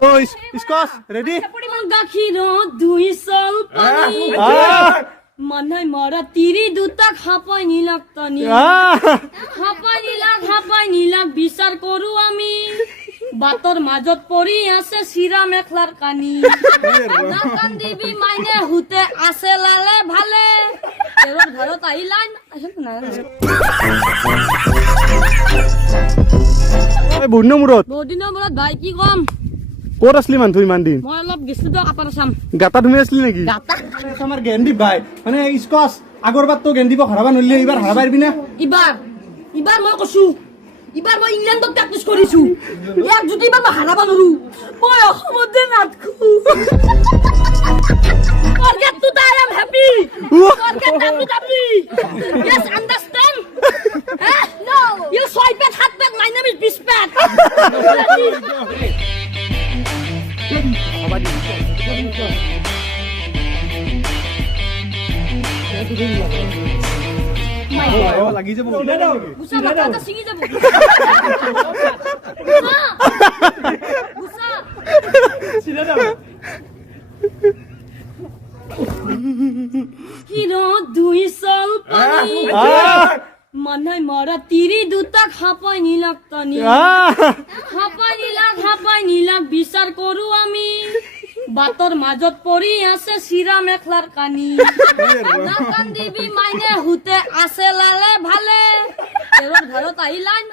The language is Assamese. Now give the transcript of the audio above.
Oh, iskos, ready? গাখীৰত দুই চল পানী মানাই মাৰা তিৰি দুটা খাপাই নিলাক টানি খাপাই নিলাক বিচাৰ কৰো আমি বাটৰ মাজত পৰি আছে চিৰা মেখলাৰ কানি নাকান দিবি মাইনে হুতে আছে লালে ভালে তেওঁৰ ঘৰত আহিলান বহুত দিনৰ মূৰত ভাই কি কম ক'ত আছিলি মানুহ ইমান দিন মই অলপ গেছটো দিয়ক আপাৰ চাম গাটা ধুমি আছিলি নেকি গাটা আমাৰ গেন্দিপ ভাই মানে ইস্কচ আগৰবাৰ তো গেন্দিপক হাৰাবা নলি এইবাৰ হাৰাবা পাৰিবি না ইবাৰ মই কৈছো ইবাৰ মই ইংলেণ্ডত প্ৰেক্টিচ কৰিছো এক যদি ইবাৰ মই হাৰাবা নৰো মই অসমতে নাটকো forget to die I'm happy forget WWE yes understand no you swipe at hot back my name is Bispat লাগি যাব গুছা মাথাটা ছিঙি যাব গুছা চিনা যাব হিরো দুই চল পানী মানাই মাৰা তিৰি দুটা খাপাই নিলাক টানি খাপাই নিলাক বিচাৰ কৰো আমি বাটৰ মাজত পৰি আছে চিৰা মেখলাৰ কানি নাকান দিবি মাইনে হুতে আছে লালে ভালে তেওঁৰ ঘৰত আহিলান